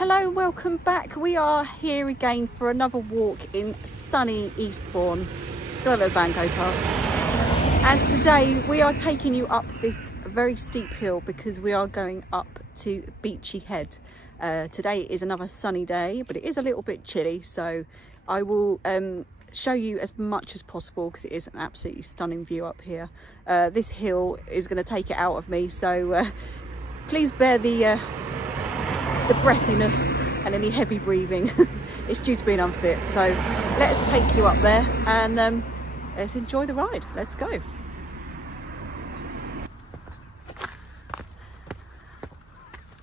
Hello, welcome back. We are here again for another walk in sunny Eastbourne. Just got a little van go past. And today we are taking you up this very steep hill because we are going up to Beachy Head. Today is another sunny day, but it is a little bit chilly, so I will show you as much as possible because it is an absolutely stunning view up here. This hill is going to take it out of me, so please bear the breathiness and any heavy breathing. It's due to being unfit, so let's take you up there and let's enjoy the ride. Let's go.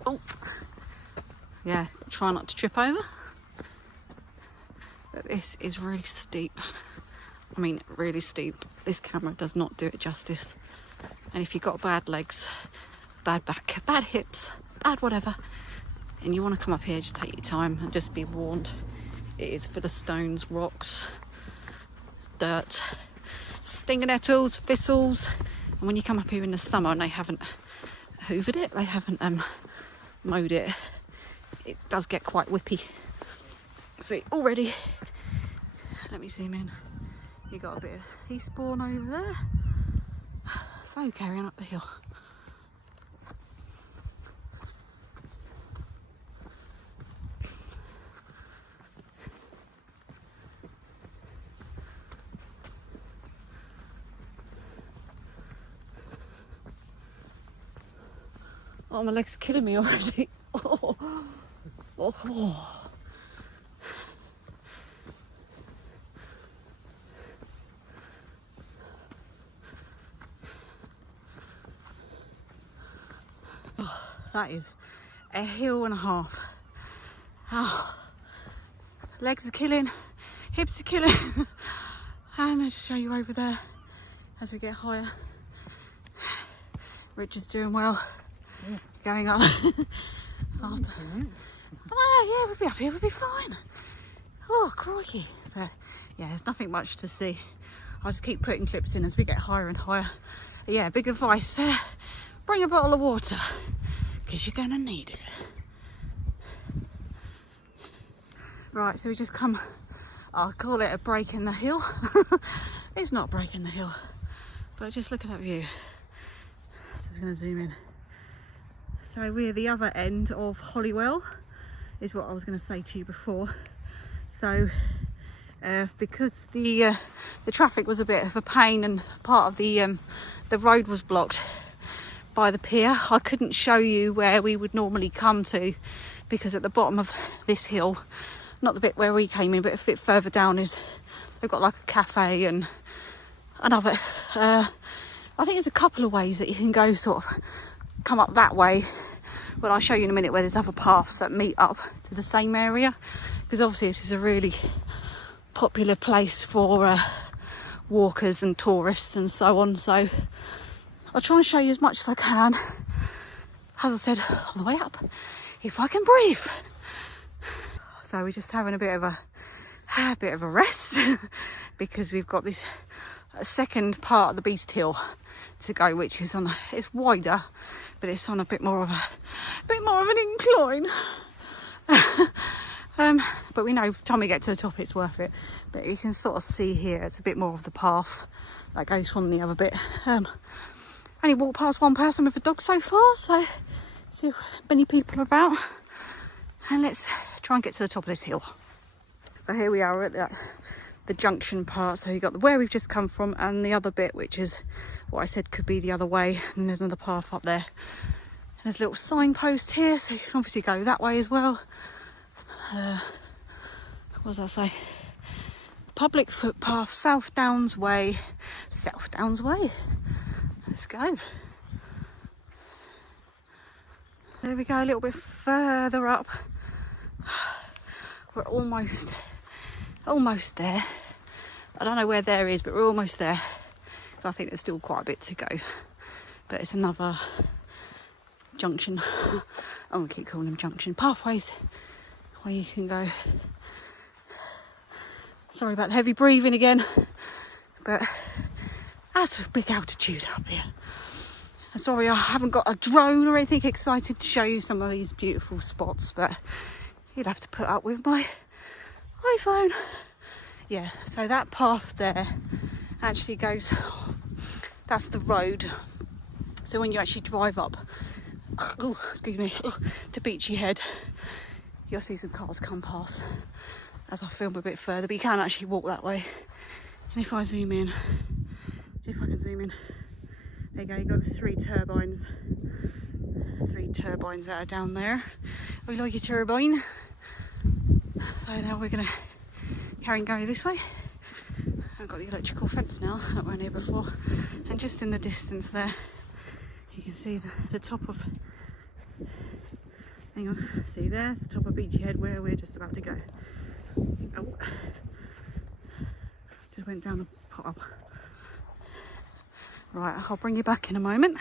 Oh yeah, try not to trip over, but this is really steep. I mean, really steep. This camera does not do it justice, and if you've got bad legs, bad back, bad hips, bad whatever, and you want to come up here, just take your time and just be warned. It is full of stones, rocks, dirt, stinging nettles, thistles, and when you come up here in the summer and they haven't hoovered it, they haven't mowed it, it does get quite whippy. See, already, let me zoom in, you got a bit of Eastbourne over there, so carrying up the hill. Oh, my leg's killing me already. Oh. Oh. Oh, that is a hill and a half. Oh. Legs are killing, hips are killing. And I'll just show you over there as we get higher. Rich is doing well. Yeah. Going up. After. Oh yeah, we'll be up here, we'll be fine. Oh crikey. But yeah, there's nothing much to see. I'll just keep putting clips in as we get higher and higher. Yeah, big advice, bring a bottle of water because you're gonna need it. Right, so we just come, I'll call it a break in the hill. It's not breaking the hill, but just look at that view. Just gonna zoom in. So we're the other end of Holywell, is what I was going to say to you before. So because the traffic was a bit of a pain and part of the road was blocked by the pier, I couldn't show you where we would normally come to, because at the bottom of this hill, not the bit where we came in, but a bit further down, is they've got like a cafe and another. I think there's a couple of ways that you can go, sort of come up that way, but I'll show you in a minute where there's other paths that meet up to the same area, because obviously this is a really popular place for walkers and tourists and so on. So I'll try and show you as much as I can, as I said, on the way up, if I can breathe. So we're just having a bit of a rest because we've got this second part of the Beast Hill to go, which is on it's wider, but it's on a bit more of an incline. But we know by the time we get to the top it's worth it. But you can sort of see here it's a bit more of the path that goes from the other bit. Only walked past one person with a dog so far, so see if many people are about, and let's try and get to the top of this hill. So here we are at the junction part. So you've got where we've just come from and the other bit, which is what I said could be the other way, and there's another path up there. There's a little signpost here, so you can obviously go that way as well. What does that say? Public footpath, South Downs Way. South Downs Way. Let's go. There we go, a little bit further up. We're almost there. I don't know where there is, but we're almost there. So I think there's still quite a bit to go, but it's another junction. I'm gonna keep calling them junction pathways where you can go. Sorry about the heavy breathing again, but that's a big altitude up here. Sorry I haven't got a drone or anything excited to show you some of these beautiful spots, but you'd have to put up with my iPhone. Yeah, so that path there actually goes, that's the road. So when you actually drive up, oh, excuse me, to Beachy Head, you'll see some cars come past as I film a bit further, but you can actually walk that way. And if I zoom in, if I can zoom in, there you go, you've got the three turbines that are down there. We like your turbine. So now we're going to carry and go this way. I've got the electrical fence now that weren't here before, and just in the distance there you can see the top of, hang on, see there's the top of Beachy Head where we're just about to go. Oh, just went down the pub. Right, I'll bring you back in a moment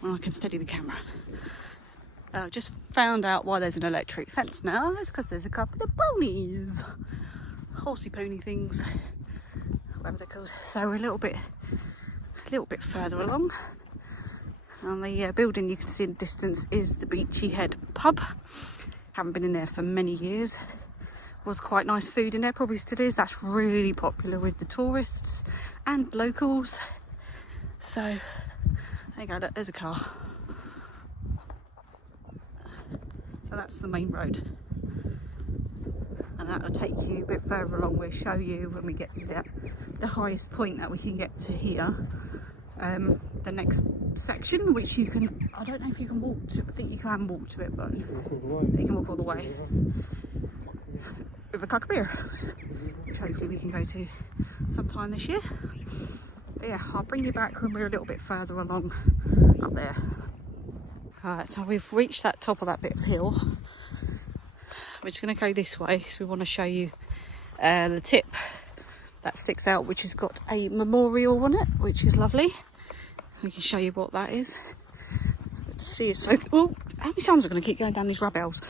when I can steady the camera. Just found out why there's an electric fence now. It's because there's a couple of ponies, horsey pony things, whatever they're called. So we're a little bit further along, and the building you can see in the distance is the Beachy Head pub. Haven't been in there for many years. Was quite nice food in there, probably still is. That's really popular with the tourists and locals. So there you go, look, there's a car. So that's the main road, and that'll take you a bit further along. We'll show you when we get to the highest point that we can get to here. The next section, which you can, I don't know if you can walk to, I think you can walk to it, but you can walk all the way with a cock of beer, which hopefully we can go to sometime this year. But yeah, I'll bring you back when we're a little bit further along up there. Alright, so we've reached that top of that bit of hill. We're just going to go this way because we want to show you the tip that sticks out, which has got a memorial on it, which is lovely. We can show you what that is. Let's see, it's so, oh, how many times am I going to keep going down these rabbit holes?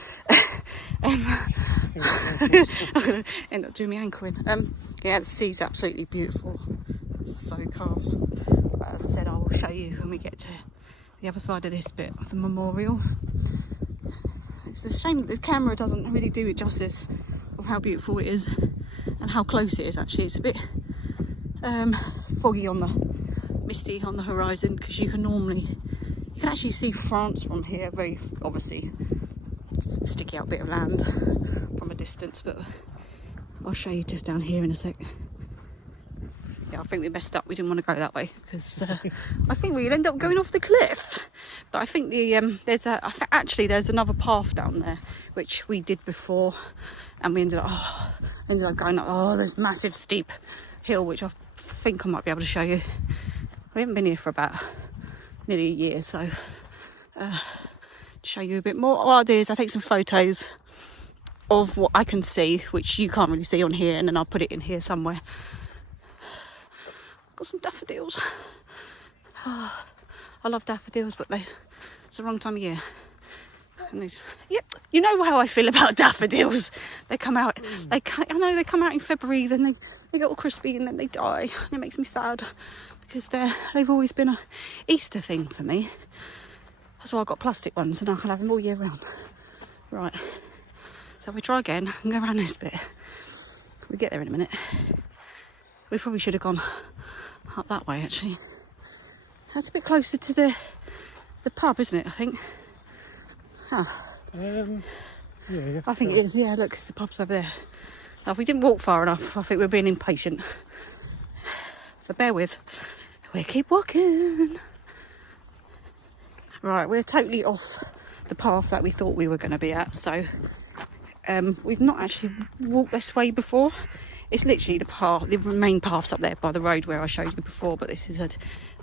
I'm going to end up doing my ankle in. Yeah, the sea's absolutely beautiful. It's so calm. But as I said, I will show you when we get to the other side of this bit of the memorial. It's a shame that this camera doesn't really do it justice of how beautiful it is and how close it is. Actually, it's a bit foggy on the, misty on the horizon, because you can actually see France from here, very obviously sticky out bit of land from a distance, but I'll show you just down here in a sec. Yeah, I think we messed up. We didn't want to go that way because I think we'd end up going off the cliff. But I think there's another path down there which we did before, and we ended up going up this massive steep hill, which I think I might be able to show you. We haven't been here for about nearly a year, so to show you a bit more, what I'll do is I'll take some photos of what I can see, which you can't really see on here, and then I'll put it in here somewhere. Got some daffodils. Oh, I love daffodils, but it's the wrong time of year. And yep, you know how I feel about daffodils. They come out. They come out in February, then they get all crispy, and then they die. And it makes me sad because they've always been a Easter thing for me. That's why I got plastic ones, and I can have them all year round. Right. So we try again and go around this bit. We'll get there in a minute. We probably should have gone up that way, actually. That's a bit closer to the pub, isn't it, I think? Huh. Yeah, I think it is. Yeah, look, the pub's over there. Oh, we didn't walk far enough. I think we're being impatient. So bear with. We'll keep walking. Right, we're totally off the path that we thought we were going to be at. So we've not actually walked this way before. It's literally the main path's up there by the road where I showed you before, but this is a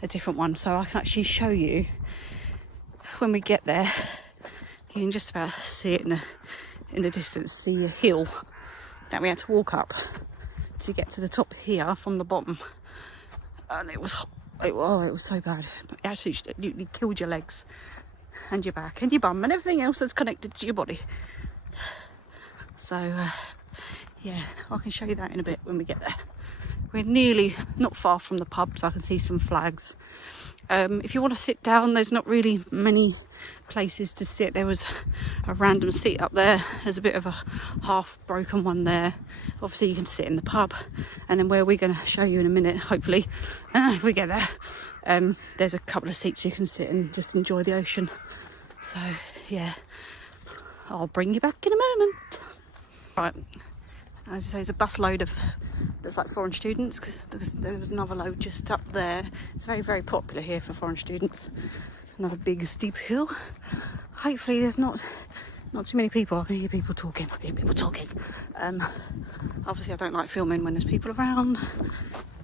different one. So I can actually show you when we get there. You can just about see it in the distance, the hill that we had to walk up to get to the top here from the bottom. And it was so bad. It absolutely killed your legs and your back and your bum and everything else that's connected to your body. So yeah, I can show you that in a bit when we get there. We're nearly not far from the pub, so I can see some flags. If you want to sit down, there's not really many places to sit. There was a random seat up there. There's a bit of a half broken one there. Obviously you can sit in the pub, and then where we're going to show you in a minute, hopefully, if we get there, there's a couple of seats you can sit and just enjoy the ocean. So yeah, I'll bring you back in a moment. Right, as I say, there's a bus load of, there's like foreign students, because there was another load just up there. It's very, very popular here for foreign students. Another big steep hill. Hopefully there's not too many people. I can hear people talking. Obviously I don't like filming when there's people around.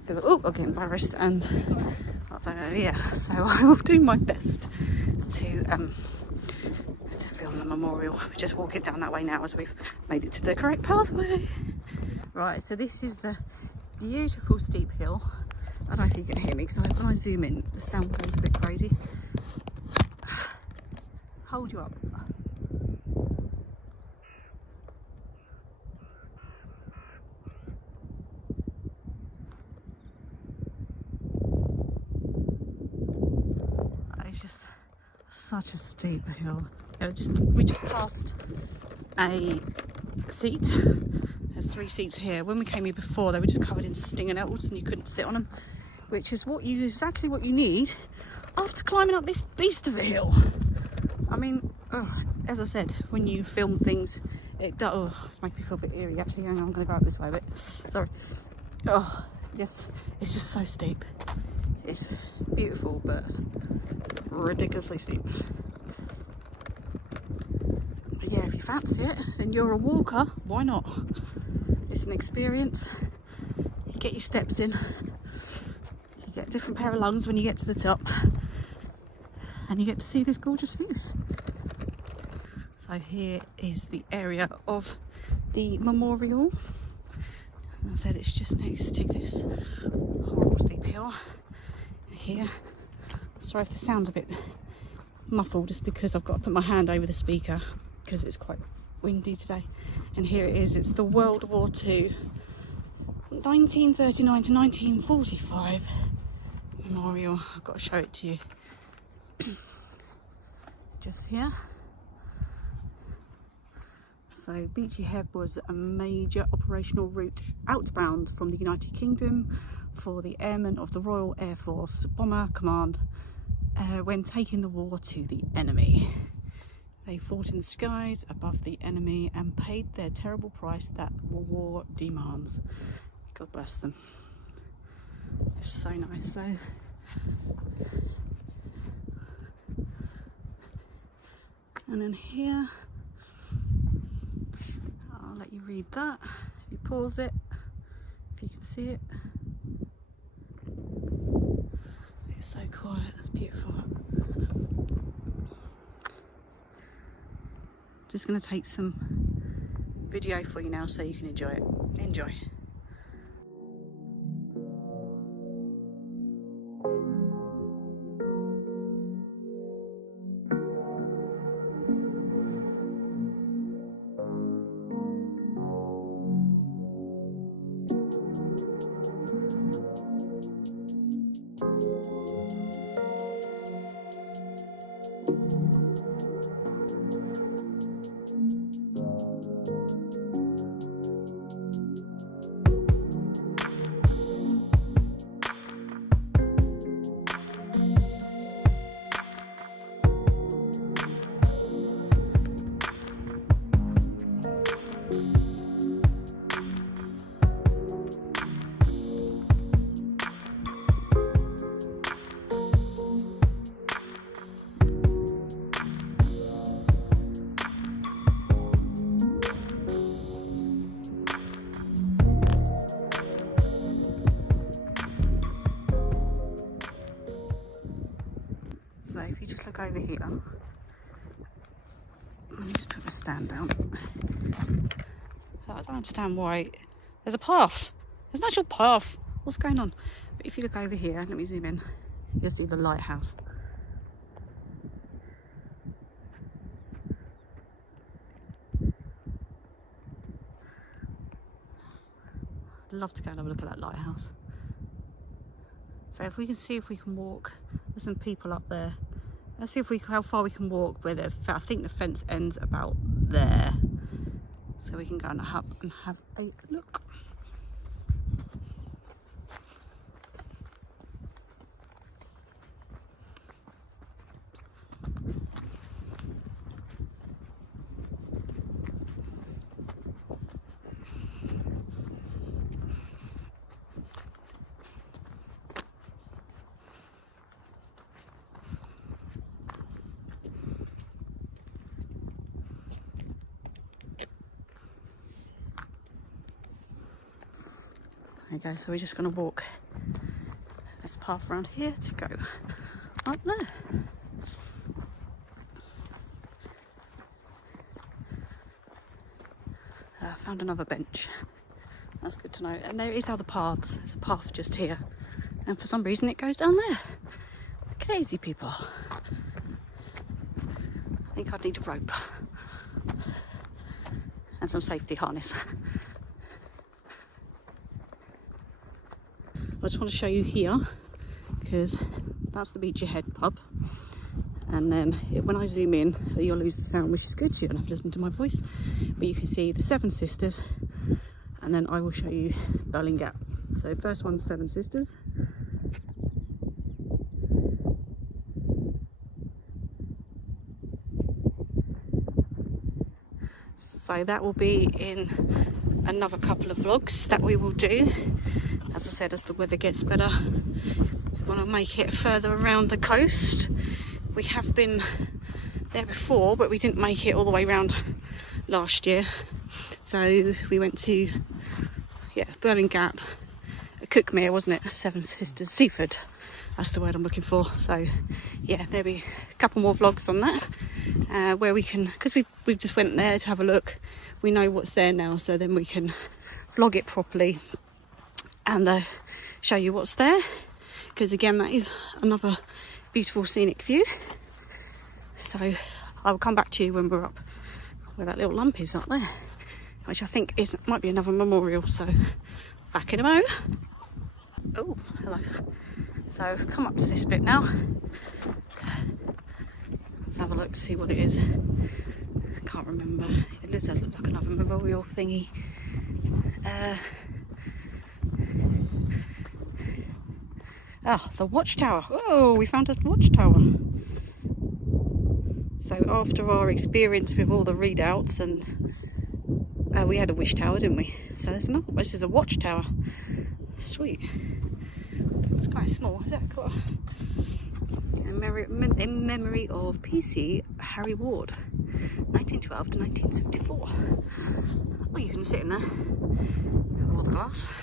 Oh, I'll get embarrassed, and I don't know, yeah, so I will do my best to film the memorial. We're just walking down that way now as we've made it to the correct pathway. Right, so this is the beautiful steep hill. I don't know if you can hear me, because when I zoom in the sound goes a bit crazy. Hold you up. It's just such a steep hill. We just passed a seat. There's 3 seats here. When we came here before, they were just covered in stinging nettles and you couldn't sit on them, which is exactly what you need after climbing up this beast of a hill. I mean, as I said, when you film things, it does. Oh, it's making me feel a bit eerie actually. Hang on, I'm going to go up this way a bit. Sorry. Oh, it's just so steep. It's beautiful, but ridiculously steep. But yeah, if you fancy it and you're a walker, why not? It's an experience. You get your steps in, you get a different pair of lungs when you get to the top, and you get to see this gorgeous view. So here is the area of the memorial. As I said, it's just next to this horrible steep hill. Here, sorry if the sound's a bit muffled, just because I've got to put my hand over the speaker because it's quite windy today. And here it is. It's the World War II 1939 to 1945 memorial. I've got to show it to you. Just here. So Beachy Head was a major operational route outbound from the United Kingdom for the airmen of the Royal Air Force Bomber Command when taking the war to the enemy. They fought in the skies above the enemy and paid their terrible price that war demands. God bless them. It's so nice though. And then here, I'll let you read that. If you pause it, if you can see it. It's so quiet, it's beautiful. Just going to take some video for you now so you can enjoy it. Enjoy. So if you just look over here, let me just put my stand down. I don't understand why there's a path. There's an actual path. What's going on? But if you look over here, let me zoom in. You'll see the lighthouse. I'd love to go and have a look at that lighthouse. So if we can see if we can walk, there's some people up there Let's see how far we can walk. Where I think the fence ends about there, so we can go and have a look. Okay, so we're just going to walk this path around here to go up there. Found another bench. That's good to know. And there is other paths. There's a path just here, and for some reason it goes down there. Crazy people. I think I'd need a rope and some safety harness. I just want to show you here, because that's the Beachy Head pub, and then when I zoom in you'll lose the sound, which is good, so you don't have to listen to my voice, but you can see the Seven Sisters, and then I will show you Birling Gap. So first one's Seven Sisters. So that will be in another couple of vlogs that we will do. As I said, as the weather gets better, we want to make it further around the coast. We have been there before, but we didn't make it all the way around last year. So we went to, Birling Gap, Cookmere, wasn't it? Seven Sisters, Seaford. That's the word I'm looking for. So yeah, there'll be a couple more vlogs on that, where we can, because we just went there to have a look. We know what's there now, so then we can vlog it properly and show you what's there, because again that is another beautiful scenic view. So I will come back to you when we're up where that little lump is up there, which I think might be another memorial. So back in a mo. Oh, hello. So come up to this bit now. Let's have a look to see what it is. I can't remember. It does look like another memorial thingy. The watchtower. Oh, we found a watchtower. So after our experience with all the readouts, and we had a wish tower, didn't we? So there's another. This is a watchtower. Sweet. It's quite small. Is that quite in memory of PC Harry Ward, 1912 to 1974. Oh, you can sit in there with all the glass.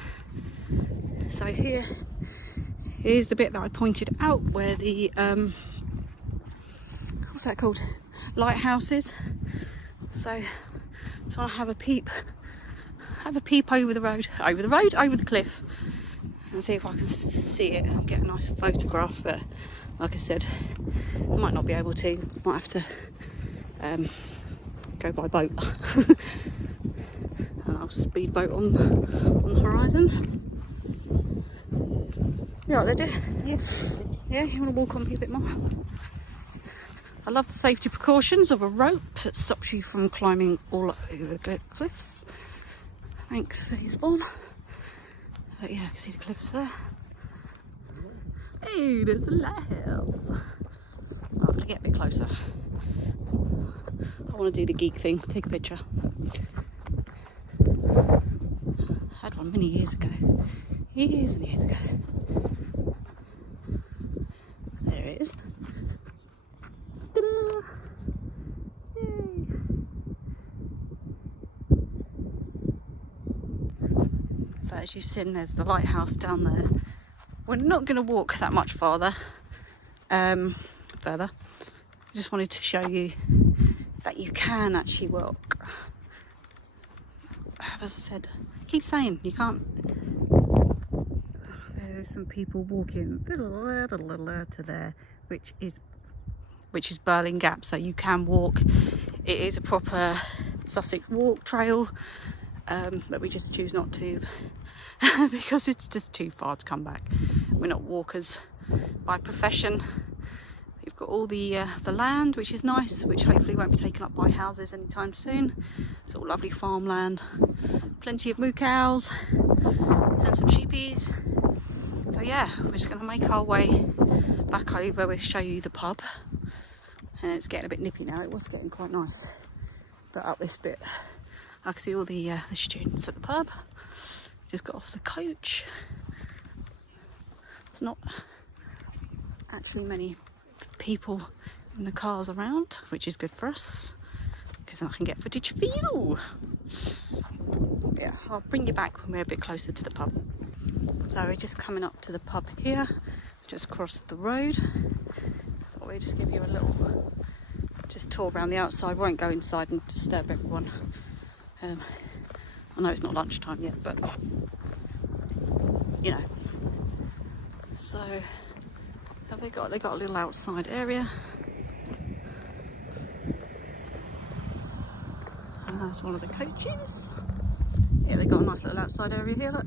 So here is the bit that I pointed out where the what's that called? Lighthouse is. So I want to have a peep over the cliff, and see if I can see it and get a nice photograph. But like I said, I might not be able to. Might have to go by boat. And I'll speedboat on the horizon. You all right there, dear? Yeah. Yeah, you want to walk on me a bit more? I love the safety precautions of a rope that stops you from climbing all over the cliffs. Thanks, Eastbourne. But yeah, I can see the cliffs there. Hey, there's the lighthouse. I'm going to get a bit closer. I want to do the geek thing, take a picture. I had one many years ago. Years and years ago. There it is. Ta-da! Yay! So as you've seen, there's the lighthouse down there. We're not going to walk that much further. I just wanted to show you that you can actually walk. As I said, I keep saying you can't. There's some people walking to there, which is Birling Gap, so you can walk. It is a proper Sussex walk trail, but we just choose not to because it's just too far to come back. We're not walkers by profession. We've got all the land, which is nice, which hopefully won't be taken up by houses anytime soon. It's all lovely farmland, plenty of moo cows and some sheepies. So yeah, we're just going to make our way back over. We'll show you the pub, and it's getting a bit nippy now. It was getting quite nice, but up this bit I can see all the students at the pub. Just got off the coach. It's not actually many people in the cars around, which is good for us because I can get footage for you. Yeah, I'll bring you back when we're a bit closer to the pub. So we're just coming up to the pub here, just crossed the road. I thought we'd just give you a little tour around the outside. We won't go inside and disturb everyone. I know it's not lunchtime yet, but you know. So they got a little outside area. And that's one of the coaches. Yeah, they got a nice little outside area here, look.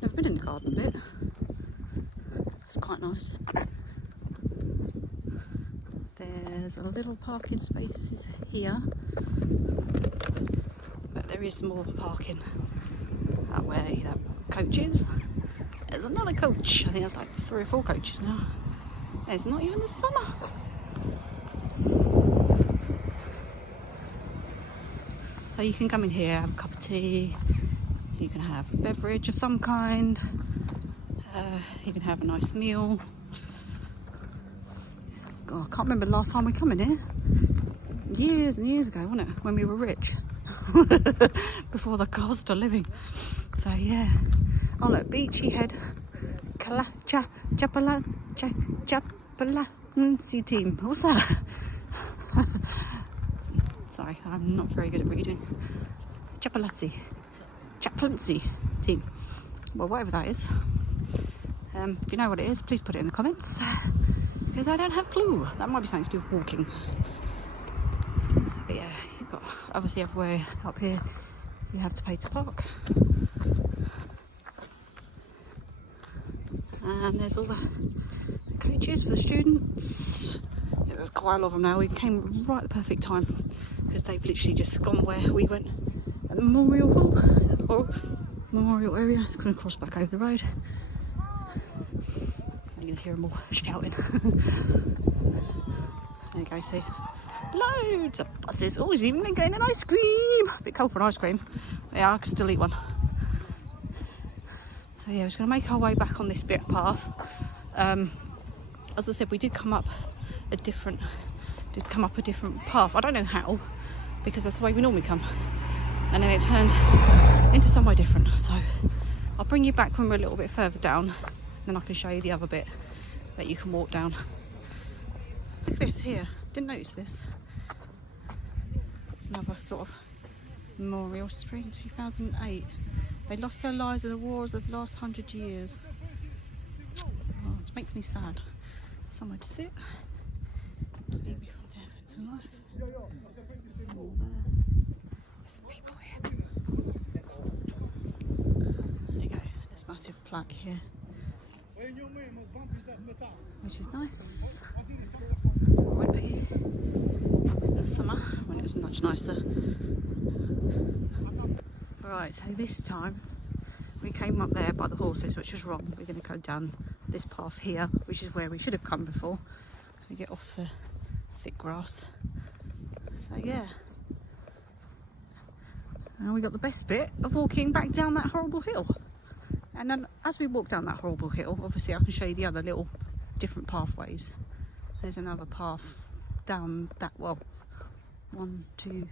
Never been in the garden bit. It's quite nice. There's a little parking spaces here, but there is more parking out where that coach is. There's another coach. I think there's like 3 or 4 coaches now. It's not even the summer. So you can come in here, have a cup of tea. You can have a beverage of some kind. You can have a nice meal. God, I can't remember the last time we come in here. Years and years ago, wasn't it? When we were rich. Before the cost of living. So yeah. Oh look, Beachy Head, Chapala team. What's that? Sorry, I'm not very good at reading. Chaplansy team. Well, whatever that is. If you know what it is, please put it in the comments. Because I don't have a clue. That might be something to do with walking. But yeah, you've got obviously everywhere up here you have to pay to park. And there's all the coaches for the students. Yeah, there's quite a lot of them now. We came right at the perfect time because they've literally just gone where we went at the memorial hall or memorial area. It's going to cross back over the road. You're going to hear them all shouting. There you go, see. Loads of buses. Oh, he's even getting an ice cream. A bit cold for an ice cream. But yeah, I can still eat one. So yeah, we're just going to make our way back on this bit path. As I said, we did come up a different path. I don't know how, because that's the way we normally come. And then it turned into somewhere different. So I'll bring you back when we're a little bit further down. Then I can show you the other bit that you can walk down. Look at this here. Didn't notice this. It's another sort of memorial spring 2008. They lost their lives in the wars of the last 100 years. Oh, it makes me sad. Somewhere to sit. Leave me from death into life. All there. There's some people here. There you go. There's a massive plaque here, which is nice. It would be in the summer when it was much nicer. Right, so this time we came up there by the horses, which was wrong. We're going to go down this path here, which is where we should have come before. We get off the thick grass. So yeah. Now we got the best bit of walking back down that horrible hill. And then as we walk down that horrible hill, obviously I can show you the other little different pathways. There's another path down that, well, 1, 2,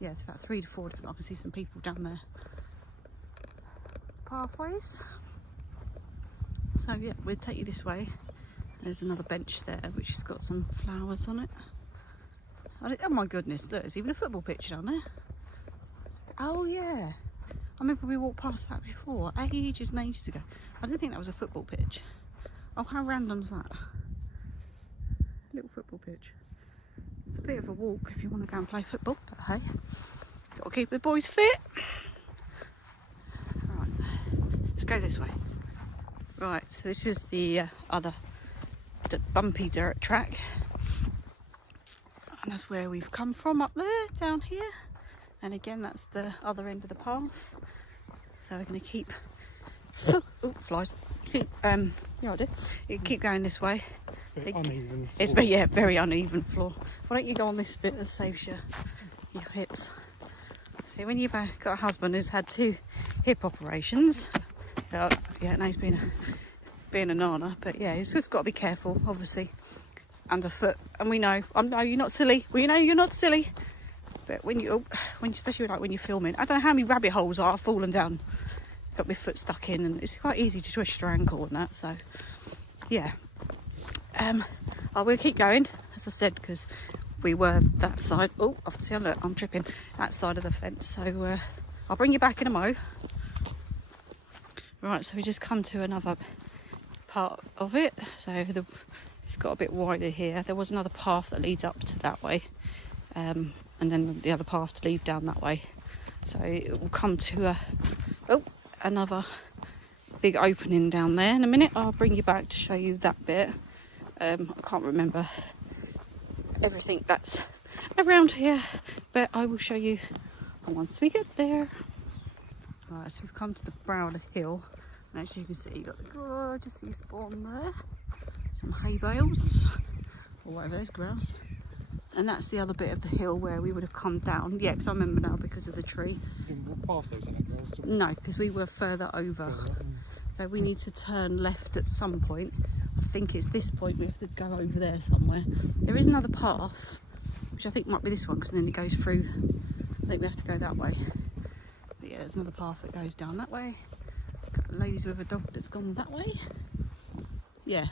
yeah, it's about 3 to 4 different. I can see some people down there. Pathways. So yeah, we'll take you this way. There's another bench there which has got some flowers on it. Oh my goodness, look, there's even a football pitch down there. Oh yeah, I remember we walked past that before, ages and ages ago. I didn't think that was a football pitch. Oh, how random's that? Little football pitch. It's a bit of a walk if you want to go and play football, but hey, gotta keep the boys fit. Right, let's go this way. Right, so this is the other bumpy dirt track. And that's where we've come from, up there, down here. And again, that's the other end of the path. So we're going to keep... Oh, flies. Keep, yeah, I do. You keep going this way. Uneven. It's very uneven floor. Why don't you go on this bit that saves your hips? See, when you've got a husband who's had 2 hip operations, yeah, now he's being a nana, but yeah, he's just got to be careful, obviously, underfoot. And we know, no, you're not silly. We know you're not silly. But especially like when you're filming, I don't know how many rabbit holes I've fallen down, got my foot stuck in, and it's quite easy to twist your ankle and that. So, yeah. I will keep going, as I said, because we were that side. Oh, I see, I'm tripping. That side of the fence. So I'll bring you back in a mo. Right, so we just come to another part of it. So it's got a bit wider here. There was another path that leads up to that way, and then the other path to lead down that way. So it will come to another big opening down there. In a minute, I'll bring you back to show you that bit. I can't remember everything that's around here, but I will show you once we get there. Right, so we've come to the brow of the hill, and as you can see, you've got the gorgeous Eastbourne there, some hay bales, or whatever, there's grass, and that's the other bit of the hill where we would have come down. Yeah, because I remember now because of the tree. You didn't walk past those grass, did you? No, because we were further over. So we need to turn left at some point. I think it's this point, we have to go over there somewhere. There is another path, which I think might be this one, because then it goes through. I think we have to go that way. But yeah, there's another path that goes down that way. Got ladies with a dog that's gone that way. Yeah,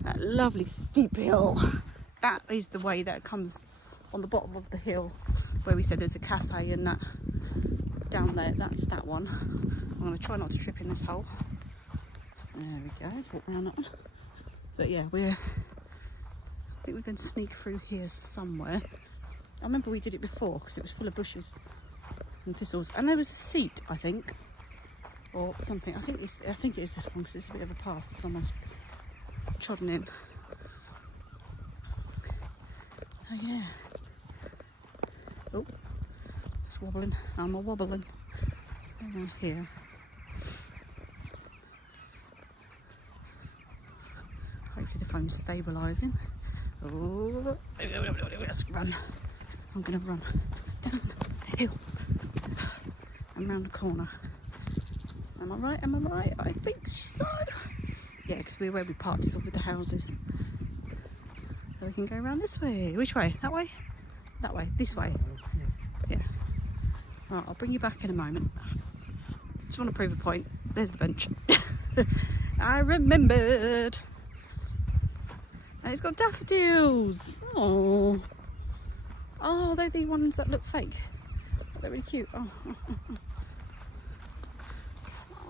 that lovely steep hill. That is the way that comes on the bottom of the hill, where we said there's a cafe, and that down there, that's that one. I'm going to try not to trip in this hole. There we go, let's walk around that one. But yeah, I think we're going to sneak through here somewhere. I remember we did it before because it was full of bushes and thistles, and there was a seat, I think, or something. I think it is this one because it's a bit of a path someone's trodden in. Oh yeah. Oh, it's wobbling. I'm a wobbling. Let's go around here. Hopefully the phone's stabilising. Oh, let's run. I'm going to run down the hill and round the corner. Am I right? Am I right? I think so. Yeah, because we're where we parked is with the houses. So we can go around this way. Which way? That way? That way. This way. Yeah. Right, I'll bring you back in a moment. Just want to prove a point. There's the bench. I remembered. And it's got daffodils. Oh, they're the ones that look fake. They're really cute. Oh,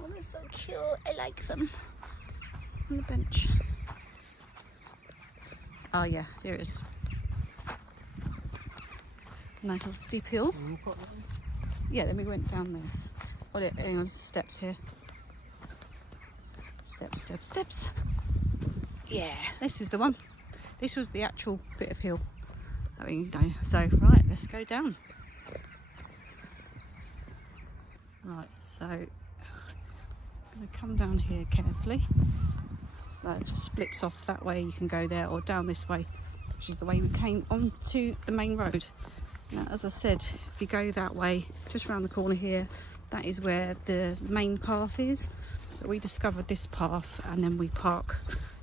they're so cute. I like them. On the bench. Oh yeah, here it is. Nice little steep hill. Yeah, then we went down there. Oh, yeah, hang on, there's steps here. Steps, steps, steps. Yeah, this is the one. This was the actual bit of hill that we down. So right, let's go down. Right, so I'm going to come down here carefully. So it just splits off that way. You can go there or down this way, which is the way we came onto the main road. Now, as I said, if you go that way, just round the corner here, that is where the main path is. But we discovered this path, and then we park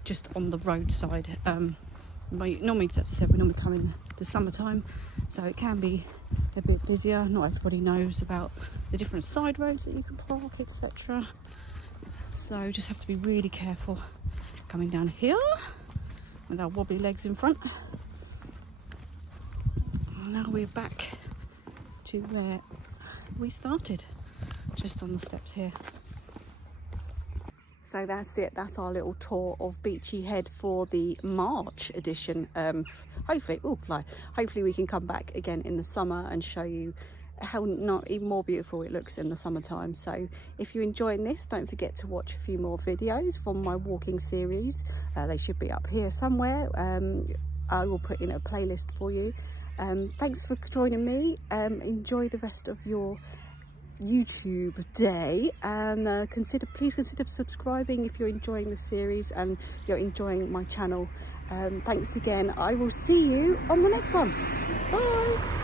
just on the roadside. Normally, as I said, we normally come in the summertime, so it can be a bit busier. Not everybody knows about the different side roads that you can park, etc. So just have to be really careful coming down here with our wobbly legs in front. Now we're back to where we started, just on the steps here. So that's it, that's our little tour of Beachy Head for the March edition. Hopefully we can come back again in the summer and show you how not even more beautiful it looks in the summertime. So if you're enjoying this, don't forget to watch a few more videos from my walking series. They should be up here somewhere. I will put in a playlist for you. Thanks for joining me. Enjoy the rest of your YouTube day, and please consider subscribing if you're enjoying the series and you're enjoying my channel. Thanks again. I will see you on the next one. Bye.